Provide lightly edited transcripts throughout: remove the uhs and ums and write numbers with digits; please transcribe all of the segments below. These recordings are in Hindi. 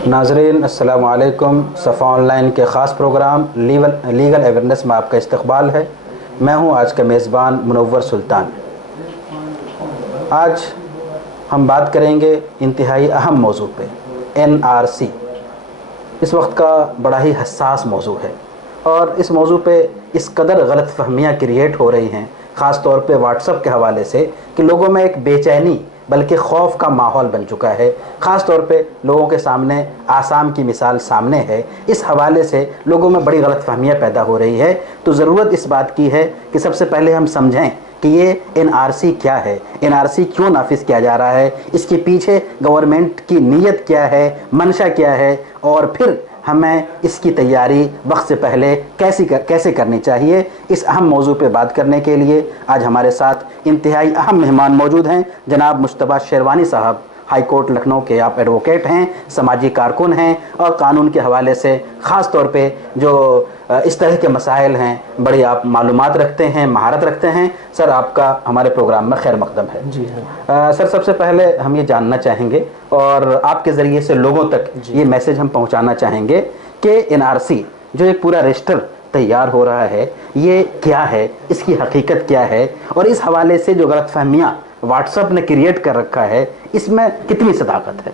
नाज़रीन अस्सलामु अलैकुम। सफ़ा ऑनलाइन के ख़ास प्रोग्राम लीगल अवेयरनेस में आपका इस्तक़बाल है। मैं हूं आज का मेज़बान मुनव्वर सुल्तान। आज हम बात करेंगे इंतहाई अहम मौजू पे, NRC। इस वक्त का बड़ा ही हसास मौजू है और इस मौजू पे इस कदर गलतफ़हमियाँ क्रिएट हो रही हैं, ख़ास तौर पे व्हाट्सएप के हवाले से, कि लोगों में एक बेचैनी बल्कि खौफ का माहौल बन चुका है। ख़ास तौर पे लोगों के सामने आसाम की मिसाल सामने है। इस हवाले से लोगों में बड़ी गलतफहमियाँ पैदा हो रही है। तो ज़रूरत इस बात की है कि सबसे पहले हम समझें कि ये NRC क्या है, NRC क्यों नाफिज किया जा रहा है, इसके पीछे गवर्नमेंट की नीयत क्या है, मंशा क्या है, और फिर हमें इसकी तैयारी वक्त से पहले कैसे करनी चाहिए। इस अहम मौजू पे बात करने के लिए आज हमारे साथ इंतहाई अहम मेहमान मौजूद हैं। जनाब मुश्तबा शेरवानी साहब, हाई कोर्ट लखनऊ के आप एडवोकेट हैं, समाजी कारकुन हैं और कानून के हवाले से ख़ास तौर पे जो इस तरह के मसाइल हैं बड़ी आप मालूमात रखते हैं, महारत रखते हैं। सर, आपका हमारे प्रोग्राम में खैर मकदम है। जी हाँ। सर, सबसे पहले हम ये जानना चाहेंगे और आपके ज़रिए से लोगों तक ये मैसेज हम पहुंचाना चाहेंगे कि NRC जो एक पूरा रजिस्टर तैयार हो रहा है, ये क्या है, इसकी हकीकत क्या है, और इस हवाले से जो गलतफहमियाँ व्हाट्सएप ने क्रिएट कर रखा है, इसमें कितनी सदाकत है।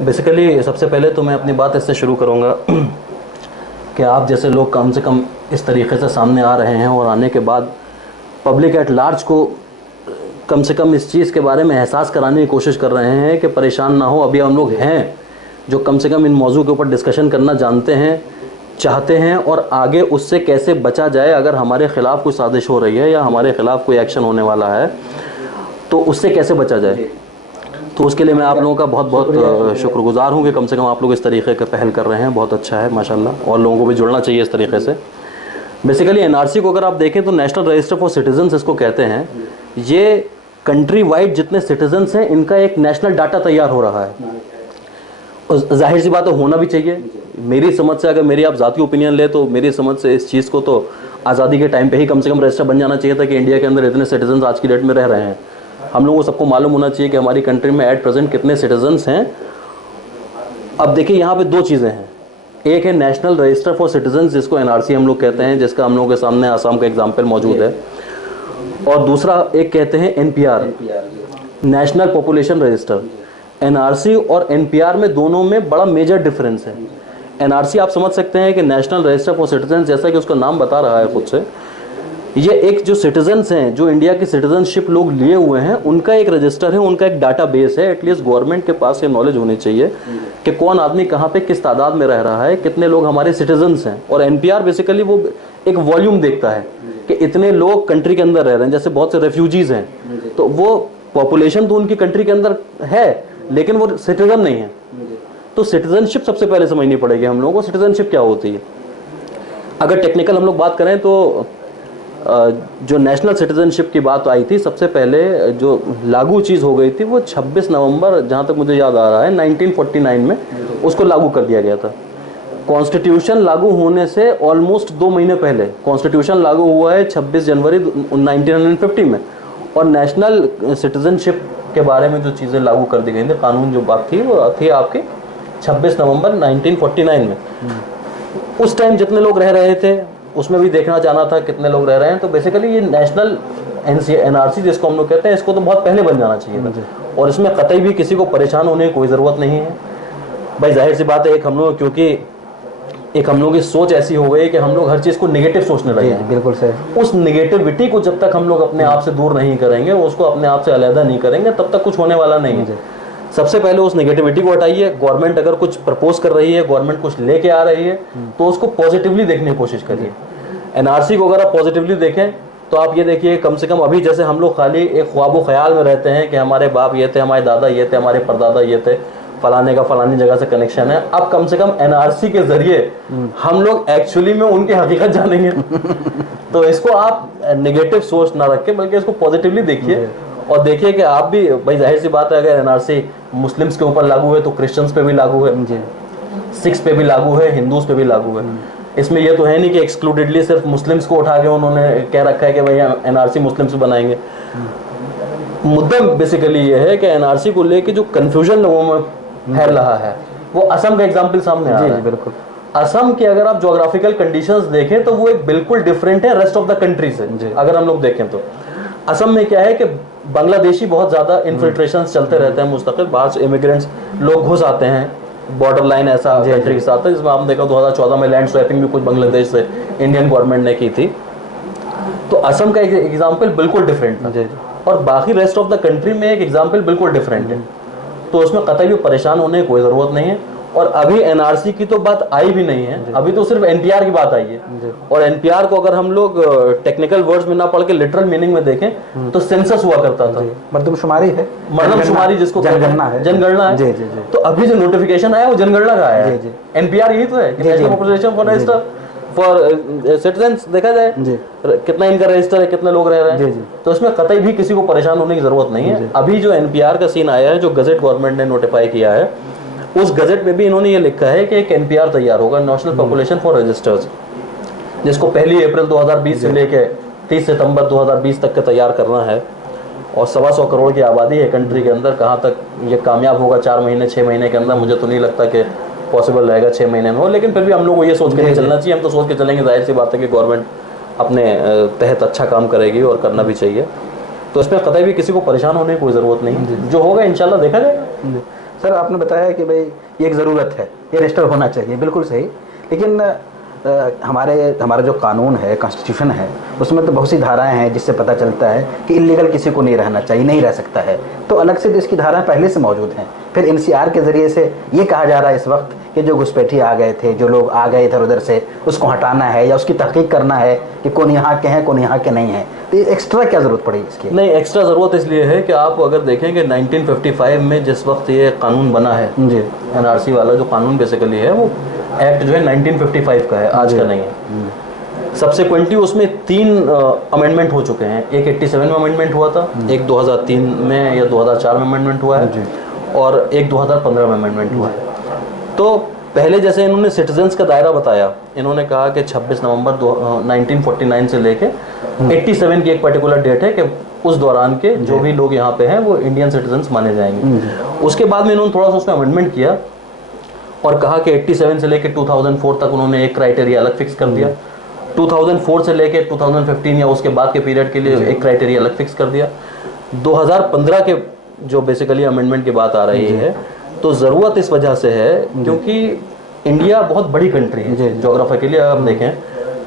बेसिकली सबसे पहले तो मैं अपनी बात इससे शुरू करूँगा कि आप जैसे लोग कम से कम इस तरीक़े से सामने आ रहे हैं और आने के बाद पब्लिक एट लार्ज को कम से कम इस चीज़ के बारे में एहसास कराने की कोशिश कर रहे हैं कि परेशान ना हो। अभी हम लोग हैं जो कम से कम इन मौजू के ऊपर डिस्कशन करना जानते हैं, चाहते हैं, और आगे उससे कैसे बचा जाए। अगर हमारे ख़िलाफ़ कोई साजिश हो रही है या हमारे ख़िलाफ़ कोई एक्शन होने वाला है तो उससे कैसे बचा जाए। तो उसके लिए मैं आप लोगों का बहुत बहुत शुक्रगुज़ार हूँ कि कम से कम आप लोग इस तरीके का पहल कर रहे हैं। बहुत अच्छा है माशाल्लाह, और लोगों को भी जुड़ना चाहिए इस तरीके से। बेसिकली NRC को अगर आप देखें तो नेशनल रजिस्टर फॉर सिटीजन्स इसको कहते हैं। ये कंट्री वाइड जितने सिटीजन्स हैं इनका एक नेशनल डाटा तैयार हो रहा है, और जाहिर सी बात है होना भी चाहिए। मेरी समझ से, अगर मेरी आप ज़ाती ओपिनियन ले तो मेरी समझ से इस चीज़ को तो आज़ादी के टाइम पे ही कम से कम रजिस्टर बन जाना चाहिए था कि इंडिया के अंदर इतने सिटीजन्स आज की डेट में रह रहे हैं। हम लोगों को सबको मालूम होना चाहिए कि हमारी कंट्री में एट प्रेजेंट कितने सिटीजन्स हैं। अब देखिए, यहाँ पे दो चीज़ें हैं। एक है नेशनल रजिस्टर फॉर सिटीजन्स, जिसको NRC हम लोग कहते हैं, जिसका हम लोगों के सामने आसाम का एग्जाम्पल मौजूद है, और दूसरा एक कहते हैं NPR, national population register. NRC और NPR में दोनों में बड़ा मेजर डिफरेंस है। NRC आप समझ सकते हैं कि नेशनल रजिस्टर फॉर सिटीजन्स, जैसा कि उसका नाम बता रहा है खुद से, ये एक जो सिटीजन्स हैं, जो इंडिया की सिटीजनशिप लोग लिए हुए हैं, उनका एक रजिस्टर है, उनका एक डाटा बेस है। एटलीस्ट गवर्नमेंट के पास ये नॉलेज होनी चाहिए कि कौन आदमी कहाँ पे किस तादाद में रह रहा है, कितने लोग हमारे सिटीजन्स हैं। और NPR बेसिकली वो एक वॉल्यूम देखता है कि इतने लोग कंट्री के अंदर रह रहे हैं। जैसे बहुत से रेफ्यूजीज हैं, तो वो पॉपुलेशन तो उनकी कंट्री के अंदर है लेकिन वो सिटीजन नहीं है। तो सिटीजनशिप सबसे पहले समझनी पड़ेगी हम लोगों को, सिटीजनशिप क्या होती है। अगर टेक्निकल हम लोग बात करें तो जो नेशनल सिटीजनशिप की बात आई थी, सबसे पहले जो लागू चीज़ हो गई थी वो 26 नवंबर, जहाँ तक मुझे याद आ रहा है, 1949 में उसको लागू कर दिया गया था। कॉन्स्टिट्यूशन लागू होने से ऑलमोस्ट 2 महीने पहले कॉन्स्टिट्यूशन लागू हुआ है 26 जनवरी 1950 में, और नेशनल सिटीजनशिप के बारे में जो चीज़ें लागू कर दी गई थी, कानून जो बात थी वो थी आपकी 26 नवंबर 1949 में। उस टाइम जितने लोग रह रहे थे उसमें भी देखना चाहना था कितने लोग रह रहे हैं। तो बेसिकली ये नेशनल NRC जिसको हम लोग कहते हैं, इसको तो बहुत पहले बन जाना चाहिए था, और इसमें कतई भी किसी को परेशान होने की कोई ज़रूरत नहीं है। भाई जाहिर सी बात है, एक हम लोग की सोच ऐसी हो गई कि हम लोग हर चीज़ को नेगेटिव सोचने लगे हैं। बिल्कुल सही। उस नेगेटिविटी को जब तक हम लोग अपने आप से दूर नहीं करेंगे, उसको अपने आप से अलहदा नहीं करेंगे, तब तक कुछ होने वाला नहीं है। सबसे पहले उस नेगेटिविटी को हटाइए। गवर्नमेंट अगर कुछ प्रपोज कर रही है, गवर्नमेंट कुछ लेके आ रही है, तो उसको पॉजिटिवली देखने की कोशिश करिए। NRC को अगर आप पॉजिटिवली देखें तो आप ये देखिए, कम से कम अभी जैसे हम लोग खाली एक ख्वाब ख्याल में रहते हैं कि हमारे बाप ये थे, हमारे दादा ये थे, हमारे परदादा ये थे, फलाने का फलानी जगह से कनेक्शन है। अब कम से कम NRC के जरिए हम लोग एक्चुअली में उनकी हकीकत जानेंगे। तो इसको आप नेगेटिव सोच ना रखें, बल्कि इसको पॉजिटिवली देखिए, और देखिए कि आप भी, भाई जाहिर सी बात है, अगर NRC मुस्लिम्स के ऊपर लागू है तो क्रिश्चियंस पे भी लागू है, सिख्स पे भी लागू है, हिंदूज पे भी लागू है। इसमें यह तो है नहीं कि एक्सक्लूडेडली सिर्फ मुस्लिम्स को उठा के उन्होंने कह रखा है कि भाई NRC मुस्लिम्स बनाएंगे। मुद्दा बेसिकली ये है कि NRC को लेके जो कन्फ्यूजन लोगों में फैल रहा है। वो असम का एग्जाम्पल सामने आ रहा है। बिल्कुल। असम की अगर आप ज्योग्राफिकल कंडीशंस देखें तो वो एक बिल्कुल डिफरेंट है रेस्ट ऑफ द कंट्री से। अगर हम लोग देखें तो असम में क्या है कि बांग्लादेशी बहुत ज्यादा इन्फिल्ट्रेशन चलते रहते हैं मुस्तकिल, बाहर से इमिग्रेंट्स लोग घुस आते हैं, बॉर्डर लाइन ऐसा कंट्री के साथ है, जिसमें आपने देखा 2014 में लैंड स्वैपिंग भी कुछ बांग्लादेश से इंडियन गवर्नमेंट ने की थी। तो असम का एक एग्जाम्पल बिल्कुल डिफरेंट था और बाकी रेस्ट ऑफ द कंट्री में एक एग्जाम्पल बिल्कुल डिफरेंट है। तो उसमें कतई भी परेशान होने की कोई ज़रूरत नहीं है। और अभी एनआरसी की तो बात आई भी नहीं है, अभी तो सिर्फ एनपीआर की बात आई है। और एनपीआर को अगर हम लोग टेक्निकल वर्ड्स में ना पढ़ के लिटरल मीनिंग में देखें तो सेंसस हुआ करता था, मर्दमशुमारी है, मर्दमशुमारी जिसको जनगणना है, जनगणना है। तो अभी जो नोटिफिकेशन आया वो जनगणना का आया है। एनपीआर यही तो है कि national population for register for citizens. देखा जाए कितना इनका रजिस्टर है, कितने लोग रह रहे हैं, तो इसमें कतई भी किसी को परेशान होने की जरूरत नहीं है। अभी जो एनपीआर का सीन आया है, जो गजट गवर्नमेंट ने नोटिफाई किया है, उस गजट में भी इन्होंने ये लिखा है कि एक एनपीआर तैयार होगा, नेशनल पॉपुलेशन फॉर रजिस्टर्स, जिसको 1 अप्रैल 2020 से लेके 30 सितंबर 2020 तक का तैयार करना है। और 125 करोड़ की आबादी है कंट्री के अंदर, कहाँ तक ये कामयाब होगा 4 महीने 6 महीने के अंदर, मुझे तो नहीं लगता कि पॉसिबल रहेगा 6 महीने में हो। लेकिन फिर भी हम लोग को ये सोच के नहीं चलना चाहिए, हम तो सोच के चलेंगे जाहिर सी बात है कि गवर्नमेंट अपने तहत अच्छा काम करेगी और करना भी चाहिए। तो इसमें कतई भी किसी को परेशान होने की कोई ज़रूरत नहीं, जो होगा इंशाल्लाह देखा जाएगा। सर आपने बताया कि भाई ये एक ज़रूरत है, ये रजिस्टर होना चाहिए, बिल्कुल सही। लेकिन हमारा जो कानून है, कॉन्स्टिट्यूशन है, उसमें तो बहुत सी धाराएं हैं जिससे पता चलता है कि इलीगल किसी को नहीं रहना चाहिए, नहीं रह सकता है। तो अलग से तो इसकी धाराएं पहले से मौजूद हैं। फिर एनसीआर के ज़रिए से ये कहा जा रहा है इस वक्त कि जो घुसपैठी आ गए थे, जो लोग आ गए इधर उधर से, उसको हटाना है या उसकी तहकीक करना है कि कौन यहाँ के हैं कौन यहाँ के नहीं हैं। तो ये एक्स्ट्रा क्या ज़रूरत पड़ी इसकी? नहीं, एक्स्ट्रा ज़रूरत इसलिए है कि आप अगर देखें कि 1955 में जिस वक्त ये कानून बना है जी, एनआरसी वाला जो कानून बेसिकली है, वो एक्ट जो है 1955 का है, आज का नहीं है। सबसेक्वेंटली उसमें 3 अमेंडमेंट हो चुके हैं। एक 87 में अमेंडमेंट हुआ था, एक 2003 में या 2004 में अमेंडमेंट हुआ है, और एक 2015 में अमेंडमेंट हुआ है। तो पहले जैसे इन्होंने सिटीजन्स का दायरा बताया, इन्होंने कहा कि 26 नवंबर 1949 से लेके 87 की एक पर्टिकुलर डेट है कि उस दौरान के जो भी लोग यहाँ पे हैं वो इंडियन सिटीजन्स माने जाएंगे। उसके बाद में इन्होंने थोड़ा सा उसमें अमेंडमेंट किया और कहा कि 87 से लेके 2004 तक उन्होंने एक क्राइटेरिया अलग फिक्स कर दिया, 2004 से लेके 2015 या उसके बाद के पीरियड के लिए एक क्राइटेरिया अलग फिक्स कर दिया। 2015 के जो बेसिकली अमेंडमेंट की बात आ रही है, तो ज़रूरत इस वजह से है क्योंकि इंडिया बहुत बड़ी कंट्री है जोग्राफिकली। आप देखें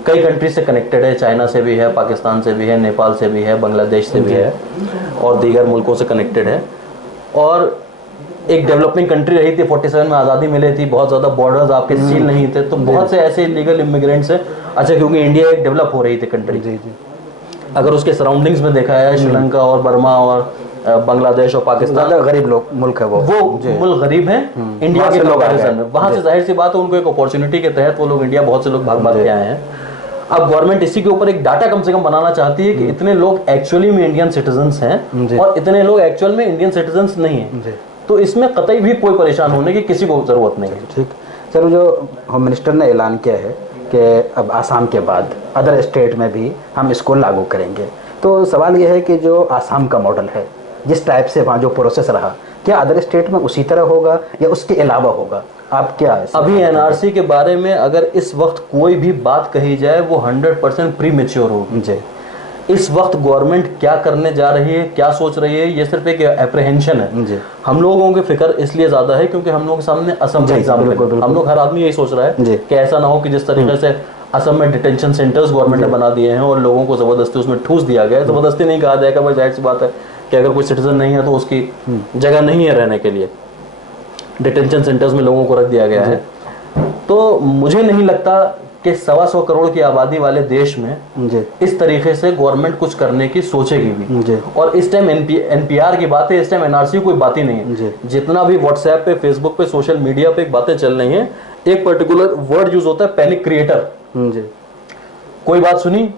कई कंट्री से कनेक्टेड है, चाइना से भी है, पाकिस्तान से भी है, नेपाल से भी है, बांग्लादेश से भी है और दीगर मुल्कों से कनेक्टेड है। और एक डेवलपिंग कंट्री रही थी, 47 में आज़ादी मिली थी, बहुत ज़्यादा बॉर्डर्स आपके सील नहीं थे, तो बहुत से ऐसे इलीगल इमिग्रेंट्स हैं। अच्छा, क्योंकि इंडिया एक डेवलप हो रही थी कंट्री, अगर उसके सराउंडिंग्स में देखा है, श्रीलंका और बर्मा और बांग्लादेश और पाकिस्तान गरीब लोग मुल्क है, वो मुल्क गरीब हैं इंडिया के कंपैरिजन में। वहाँ से जाहिर सी बात है उनको एक अपॉर्चुनिटी के तहत वो लोग इंडिया बहुत से लोग भाग के आए हैं। अब गवर्नमेंट इसी के ऊपर एक डाटा कम से कम बनाना चाहती है कि इतने लोग एक्चुअली में इंडियन सिटीजन्स हैं और इतने लोग एक्चुअल में इंडियन सिटीजन्स नहीं हैं। तो इसमें कतई भी कोई परेशान होने की किसी को जरूरत नहीं है। ठीक सर, जो होम मिनिस्टर ने ऐलान किया है कि अब आसाम के बाद अदर स्टेट में भी हम इसको लागू करेंगे, तो सवाल यह है कि जो आसाम का मॉडल है, जिस टाइप से वहाँ जो प्रोसेस रहा, क्या अदर स्टेट में उसी तरह होगा या उसके अलावा होगा? आप क्या अभी एनआरसी के बारे में अगर इस वक्त कोई भी बात कही जाए वो 100% प्री मैच्योर होगी जी। इस वक्त गवर्नमेंट क्या करने जा रही है, क्या सोच रही है, ये सिर्फ एक एप्रीहेंशन है जी। हम लोगों की फिक्र इसलिए ज़्यादा है क्योंकि हम लोगों के सामने असम का एग्जाम्पल, हम लोग हर आदमी यही सोच रहा है कि ऐसा ना हो कि जिस तरीके से असम में डिटेंशन सेंटर्स गवर्नमेंट ने बना दिए हैं और लोगों को ज़बरदस्ती उसमें ठूस दिया गया है। ज़बरदस्ती नहीं कहा जाएगा, भाई जाहिर सी बात है कि अगर कोई सिटीजन नहीं है तो उसकी जगह नहीं है रहने के लिए, डिटेंशन सेंटर्स में लोगों को रख दिया गया है। तो मुझे नहीं लगता कि 125 करोड़ की आबादी वाले देश में इस तरीके से गवर्नमेंट कुछ करने की सोचेगी भी। और इस टाइम एनपीआर की बात है, इस टाइम एनआरसी कोई बात ही नहीं है। जितना भी व्हाट्सएप पे, फेसबुक पे, सोशल मीडिया पे बातें चल रही हैं, एक पर्टिकुलर वर्ड यूज होता है पैनिक क्रिएटर। कोई बात सुनी,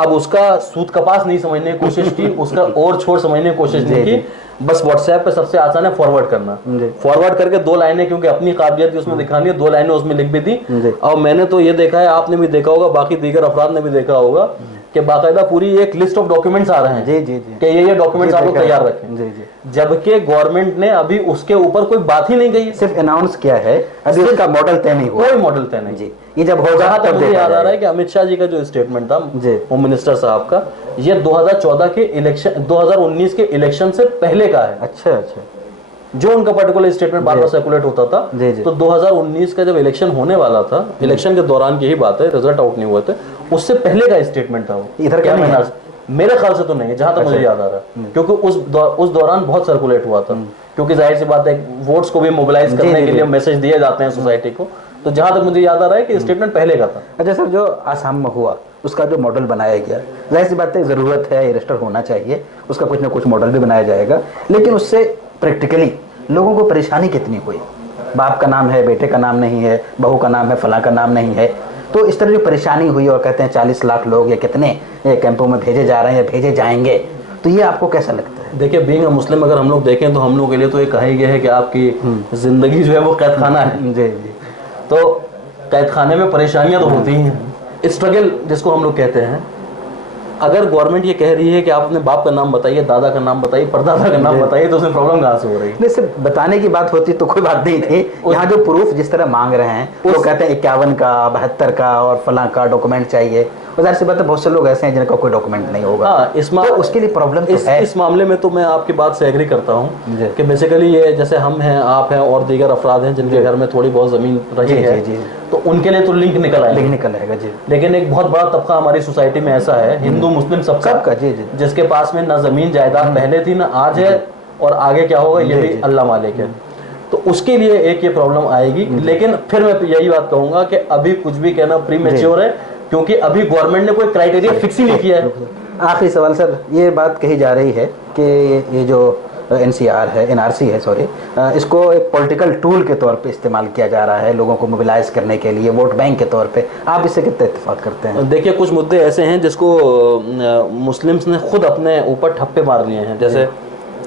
अब उसका सूत कपास नहीं समझने की कोशिश की, उसका और छोर समझने की कोशिश नहीं की, बस व्हाट्सएप पे सबसे आसान है फॉरवर्ड करना। फॉरवर्ड करके 2 लाइनें, क्योंकि अपनी काबिलियत उसमें दिखानी है, 2 लाइनें उसमें लिख भी दी। और मैंने तो ये देखा है, आपने भी देखा होगा, बाकी दीगर अफराद ने भी देखा होगा कि बाकायदा पूरी एक लिस्ट ऑफ डॉक्यूमेंट्स आ रहे हैं जी जी जी कि ये डॉक्यूमेंट्स आप लोग तैयार रखें, जी जी, जबकि गवर्नमेंट ने अभी उसके ऊपर कोई बात ही नहीं कही, सिर्फ अनाउंस किया है, अभी उसका मॉडल तय नहीं हुआ, कोई मॉडल तय नहीं। जी, ये जब होगा जहां तक तब मुझे देखा याद आ रहा है जाएगा। कि अमित शाह जी का जो स्टेटमेंट था जी। होम मिनिस्टर साहब का, ये 2014 के इलेक्शन 2019 के इलेक्शन से पहले का है, अच्छा अच्छा, जो उनका पर्टिकुलर स्टेटमेंट बार बार सर्कुलेट होता था। जी जी, तो 2019 का जब इलेक्शन होने वाला था, इलेक्शन के दौरान की ही बात है, रिजल्ट आउट नहीं हुए थे, उससे पहले का स्टेटमेंट था वो। इधर का क्या नहीं मैं है? मेरे ख्याल से तो नहीं है, जहां तक मुझे याद आ रहा है, क्योंकि उस दौरान बहुत सर्कुलेट हुआ था, क्योंकि जाहिर सी बात है वोट्स को भी मोबिलाइज करने के लिए मैसेज दिए जाते हैं सोसाइटी को, तो जहां तक मुझे याद आ रहा है कि स्टेटमेंट पहले का था। अच्छा सर, जो आसाम में हुआ उसका जो मॉडल बनाया गया, जाहिर सी बात है ज़रूरत है, ये रजिस्टर होना चाहिए, उसका कुछ ना कुछ मॉडल भी बनाया जाएगा, लेकिन उससे प्रैक्टिकली लोगों को परेशानी कितनी हुई? बाप का नाम है, बेटे का नाम नहीं है, बहू का नाम है, फलां का नाम नहीं है, तो इस तरह जो परेशानी हुई और कहते हैं 40 लाख लोग या कितने कैंपों में भेजे जा रहे हैं या भेजे जाएंगे, तो ये आपको कैसा लगता है? देखिए, बीइंग अ मुस्लिम अगर हम लोग देखें तो हम लोग के लिए तो ये कहा ही गया है कि आपकी जिंदगी जो है वो कैद खाना है। जी जी, तो कैद खाने में परेशानियां तो होती ही हैं, स्ट्रगल जिसको हम लोग कहते हैं। अगर गवर्नमेंट ये कह रही है कि आप अपने बाप का नाम बताइए, दादा का नाम बताइए, परदादा का नाम बताइए, तो उसमें प्रॉब्लम कहाँ से हो रही है? नहीं, सिर्फ बताने की बात होती तो कोई बात नहीं थी, यहाँ जो प्रूफ जिस तरह मांग रहे हैं, वो कहते हैं 51 का, 72 का और फलां का डॉक्यूमेंट चाहिए, और जाहिर सी बात है बहुत से लोग ऐसे हैं जिनका कोई डॉक्यूमेंट नहीं होगा। हाँ, तो उसके लिए प्रॉब्लम तो है। इस मामले में तो मैं आपकी बात से एग्री करता हूँ कि बेसिकली ये जैसे हम हैं, आप हैं और दीगर अफराद हैं जिनके घर में थोड़ी बहुत ज़मीन रही है, तो उनके लिए तो लिंक निकल आएगा, निकल आएगा जी। लेकिन एक बहुत बड़ा तबका हमारी सोसाइटी में ऐसा है, हिंदू मुस्लिम सबका, जी जी, जिसके पास में ना ज़मीन जायदाद पहले थी ना आज है, और आगे क्या होगा ये भी अल्लाह मालिक है। तो उसके लिए एक ये प्रॉब्लम आएगी, लेकिन फिर मैं यही बात कहूँगा कि अभी कुछ भी कहना प्री मैच्योर है, क्योंकि अभी गवर्नमेंट ने कोई क्राइटेरिया फिक्स ही नहीं किया है। आखिरी सवाल सर, ये बात कही जा रही है कि ये जो NCR है, NRC है सॉरी, इसको एक पॉलिटिकल टूल के तौर पे इस्तेमाल किया जा रहा है, लोगों को मोबिलाइज करने के लिए, वोट बैंक के तौर पे, आप इससे कितना इत्तेफाक करते हैं? देखिए, कुछ मुद्दे ऐसे हैं जिसको मुस्लिम्स ने खुद अपने ऊपर ठप्पे मार लिए हैं। जैसे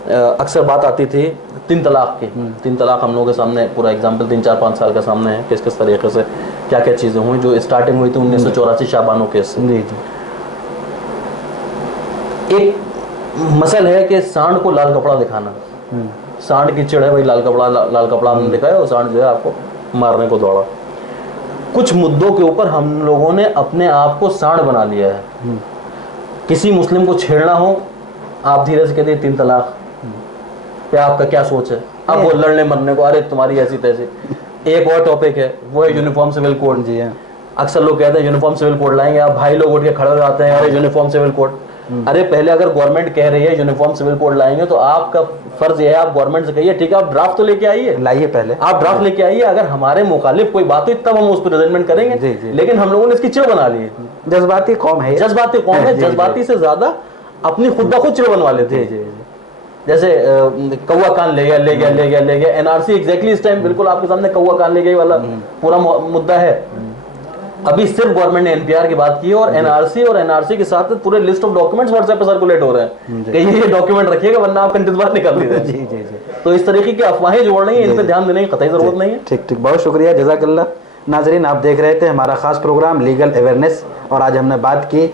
अक्सर बात आती थी 3 तलाक की। 3 तलाक हम लोगों के सामने पूरा एग्जाम्पल 3-4-5 साल का सामने है, किस किस तरीके से क्या क्या चीज़ें हुई, जो स्टार्टिंग हुई थी 1984 शाबानो केस से। जी जी, एक मसल है कि सांड को लाल कपड़ा दिखाना, सांड की चिड़ है भाई, लाल कपड़ा हमने दिखाया और सांड जो है आपको मारने को दौड़ा। कुछ मुद्दों के ऊपर हम लोगों ने अपने आप को सांड बना लिया है। किसी मुस्लिम को छेड़ना हो, आप धीरे से कहते हैं 3 तलाक पे आपका क्या सोच है, अब वो लड़ने मरने को, अरे तुम्हारी ऐसी तैसी। एक और टॉपिक है, वो है यूनिफॉर्म सिविल कोड। जी हाँ, अक्सर लोग कहते हैं यूनिफॉर्म सिविल कोड लाएंगे, आप भाई लोग उठ के खड़े हो जाते हैं, अरे यूनिफॉर्म सिविल कोड। अरे पहले अगर गवर्नमेंट कह रही है यूनिफॉर्म सिविल कोड लाएंगे, तो आपका फर्ज ये है, आप गवर्नमेंट से कहिए ठीक है, आप ड्राफ्ट तो लेके आइए, लाइए पहले, आप ड्राफ्ट लेके आइए, अगर हमारे मुखालिफ कोई बात हुई तब हम उस पर रिजल्टमेंट करेंगे। जी, जी। लेकिन हम लोगों ने इसकी चिड़ बना ली है। जज्बाती कौम है, जज्बाती कौम है, जज्बाती से ज्यादा अपनी खुद ब खुद चिड़ बनवा लेते हैं। जैसे कौवा कान ले गया NRC एग्जैक्टली इस टाइम बिल्कुल आपके सामने कौवा कान ले गई वाला पूरा मुद्दा है। अभी सिर्फ गवर्नमेंट ने NPR की बात की है, और NRC और NRC के साथ पूरे लिस्ट ऑफ डॉक्यूमेंट्स व्हाट्सएप पे सर्कुलेट हो रहे हैं कि ये डॉक्यूमेंट रखिएगा वरना आप कंटित बात निकाल दीजिए। जी जी जी, तो इस तरीके की अफवाहें जोड़ रही हैं, इन पे ध्यान देने की कतई जरूरत नहीं है। ठीक ठीक, बहुत शुक्रिया, जज़ाकल्लाह। नाजरीन, आप देख रहे थे हमारा ख़ास प्रोग्राम लीगल अवेयरनेस, और आज हमने बात की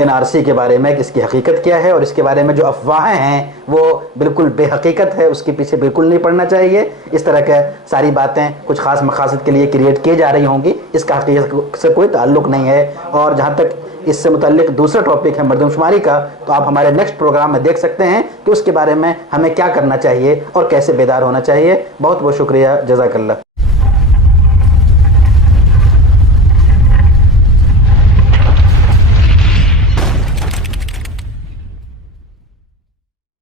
NRC के बारे में कि इसकी हकीकत क्या है, और इसके बारे में जो अफवाहें हैं वो बिल्कुल बेहकीकत है, उसके पीछे बिल्कुल नहीं पड़ना चाहिए। इस तरह के सारी बातें कुछ ख़ास मकासद के लिए क्रिएट की जा रही होंगी, इसका हकीकत से कोई ताल्लुक़ नहीं है। और जहाँ तक इससे मुतल्लिक दूसरा टॉपिक है मर्दमशुमारी का, तो आप हमारे नेक्स्ट प्रोग्राम में देख सकते हैं कि उसके बारे में हमें क्या करना चाहिए और कैसे बेदार होना चाहिए। बहुत बहुत शुक्रिया, जज़ाकल्लाह।